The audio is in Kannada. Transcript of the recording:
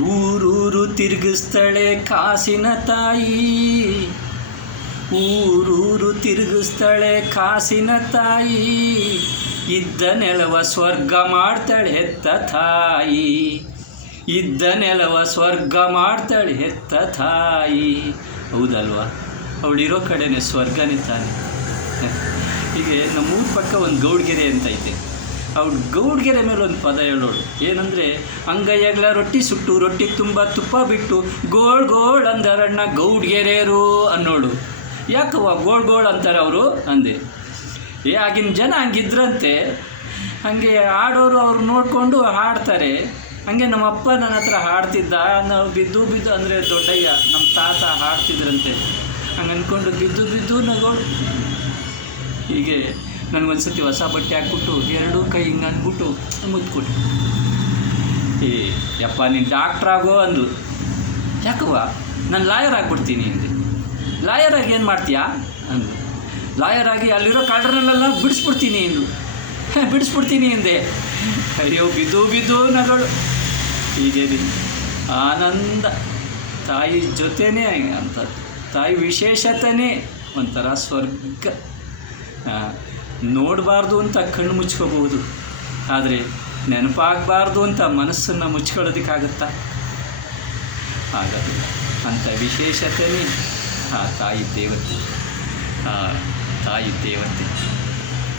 ಊರೂರು ತಿರುಗಿಸ್ತಾಳೆ ಕಾಸಿನ ತಾಯಿ, ಊರೂರು ತಿರುಗಿಸ್ತಾಳೆ ಕಾಸಿನ ತಾಯಿ, ಇದ್ದ ನೆಲವ ಸ್ವರ್ಗ ಮಾಡ್ತಾಳೆ ಹೆತ್ತ ತಾಯಿ, ಇದ್ದ ನೆಲವ ಸ್ವರ್ಗ ಮಾಡ್ತಾಳೆ ಹೆತ್ತ ತಾಯಿ. ಹೌದಲ್ವಾ? ಅವಳಿರೋ ಕಡೆನೇ ಸ್ವರ್ಗನೇ ತಾನೆ. ಹೀಗೆ ನಮ್ಮೂರ ಪಕ್ಕ ಒಂದು ಗೌಡ್ಗೆರೆ ಅಂತ ಐತೆ. ಅವ್ಳು ಗೌಡ್ಗೆರೆ ಮೇಲೆ ಒಂದು ಪದ ಹೇಳೋಳು. ಏನಂದರೆ, ಅಂಗೈಯಗ್ಲ ರೊಟ್ಟಿ ಸುಟ್ಟು ರೊಟ್ಟಿಗೆ ತುಂಬ ತುಪ್ಪ ಬಿಟ್ಟು ಗೋಳ್ ಗೋಳ್ ಅಂದರಣ್ಣ ಗೌಡ್ಗೆರೆಯರು ಅನ್ನೋಳು. ಯಾಕವ್ವ ಗೋಳ್ ಗೋಳ್ ಅಂತಾರೆ ಅವರು ಅಂದೆ. ಆಗಿನ ಜನ ಹಂಗಿದ್ರಂತೆ. ಹಾಗೆ ಹಾಡೋರು ಅವ್ರು ನೋಡಿಕೊಂಡು ಹಾಡ್ತಾರೆ. ಹಾಗೆ ನಮ್ಮ ಅಪ್ಪ ನನ್ನ ಹತ್ರ ಹಾಡ್ತಿದ್ದ. ನಾವು ಬಿದ್ದು ಬಿದ್ದು ಅಂದರೆ ದೊಡ್ಡಯ್ಯ ನಮ್ಮ ತಾತ ಹಾಡ್ತಿದ್ರಂತೆ. ಹಂಗೆ ಅಂದ್ಕೊಂಡು ಬಿದ್ದು ಬಿದ್ದು ನಗೋಳು. ಹೀಗೆ ನನಗೊಂದು ಸತಿ ಹೊಸ ಬಟ್ಟೆ ಹಾಕ್ಬಿಟ್ಟು ಎರಡೂ ಕೈ ಹಿಂಗೆ ಅಂದ್ಬಿಟ್ಟು ಮುದ್ಕೊಟ್ಟು, ಯಪ್ಪ ನೀನು ಡಾಕ್ಟ್ರಾಗೋ ಅಂದು. ಯಾಕವ್ವ? ನಾನು ಲಾಯರ್ ಆಗಿಬಿಡ್ತೀನಿ ಅಂದೆ. ಲಾಯರಾಗಿ ಏನು ಮಾಡ್ತೀಯಾ ಅಂದು. ಲಾಯರಾಗಿ ಅಲ್ಲಿರೋ ಕಳ್ಳರನ್ನೆಲ್ಲ ಬಿಡಿಸ್ಬಿಡ್ತೀನಿ ಎಂದು. ಬಿಡಿಸ್ಬಿಡ್ತೀನಿ ಎಂದೆ. ಅಯ್ಯೋ ಬಿದ್ದು ಬಿದ್ದು ನಗಳು. ಹೀಗೆ ಆನಂದ. ತಾಯಿ ಜೊತೆನೇ ಅಂತ, ತಾಯಿ ವಿಶೇಷತೆಯೇ ಒಂಥರ ಸ್ವರ್ಗ. ನೋಡಬಾರ್ದು ಅಂತ ಕಣ್ಣು ಮುಚ್ಕೋಬಹುದು, ಆದರೆ ನೆನಪಾಗಬಾರ್ದು ಅಂತ ಮನಸ್ಸನ್ನು ಮುಚ್ಕೊಳ್ಳೋದಕ್ಕಾಗತ್ತಾ? ಹಾಗಾದರೆ ಅಂಥ ವಿಶೇಷತೆಯೇ ಆ ತಾಯಿ ದೇವತೆ, ಆ ತಾಯಿ ದೇವತೆ.